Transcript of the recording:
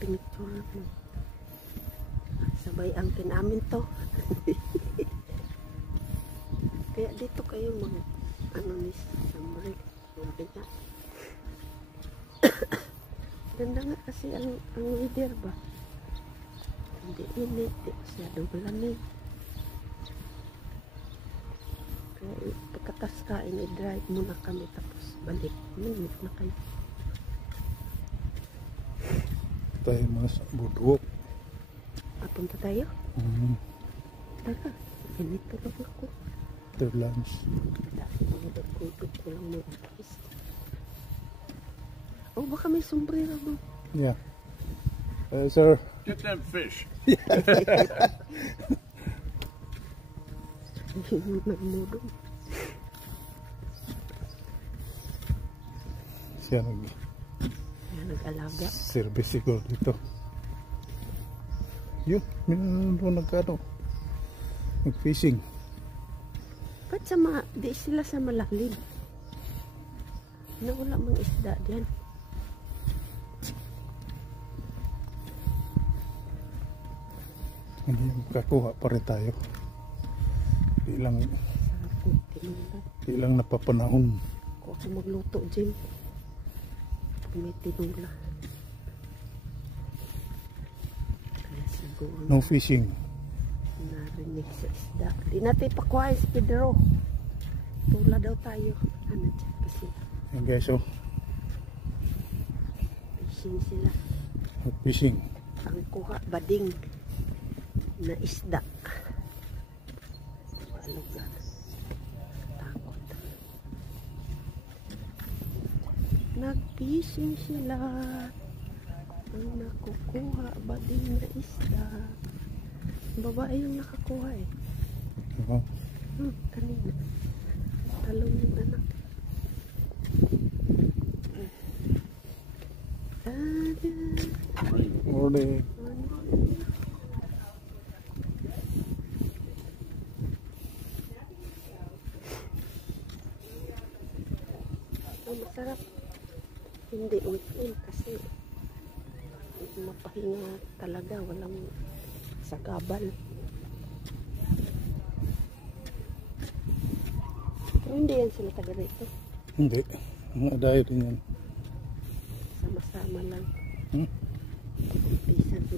Pinicture mo. Sabay angkin amin to. Kaya dito kayo mga ano ni Samri. Ganda. Ganda nga kasi ang weather ba. Hindi init. Di masyadong malamig. Kaya pagkatas kain, i-drive muna kami tapos balik. Minit na kayo. Tayo mga budok. Papunta tayo? Tara, init tulog ako. After lunch. Nagkulog ko lang mo. Oh, baka may sombrero mo. Yeah. Sir. Get them fish. Nagmudong. Siya nag-alaga. service siguro dito. Yun, minun nagkano. Nag-fishing. Ba't di sila sa malalim? Wala mang isda diyan. Hindi makakuha pa rin tayo. Di lang napapanahon. Kung ako magluto, Jim. Pag may tinula. Kaya siguro No fishing. narinig sa isda. Di natin pakuha si Pedro. Tula daw tayo. Ano dyan kasi. Yan guys, oh. Fishing sila. Fishing. Ang kuha, bading na isda. Walog na. Takot. Nag-fishing sila. Ang nakukuha, bading na isda. Babae yung nakakuha eh. Kanina. Talong yung anak. Morning. Masarap. Hindi weekend kasi mapahinga talaga. Walang sagabal. Pero hindi yan sila taga rito. Hindi. Mga dahil din yan. Sama-sama lang. Hmm? Pisan sa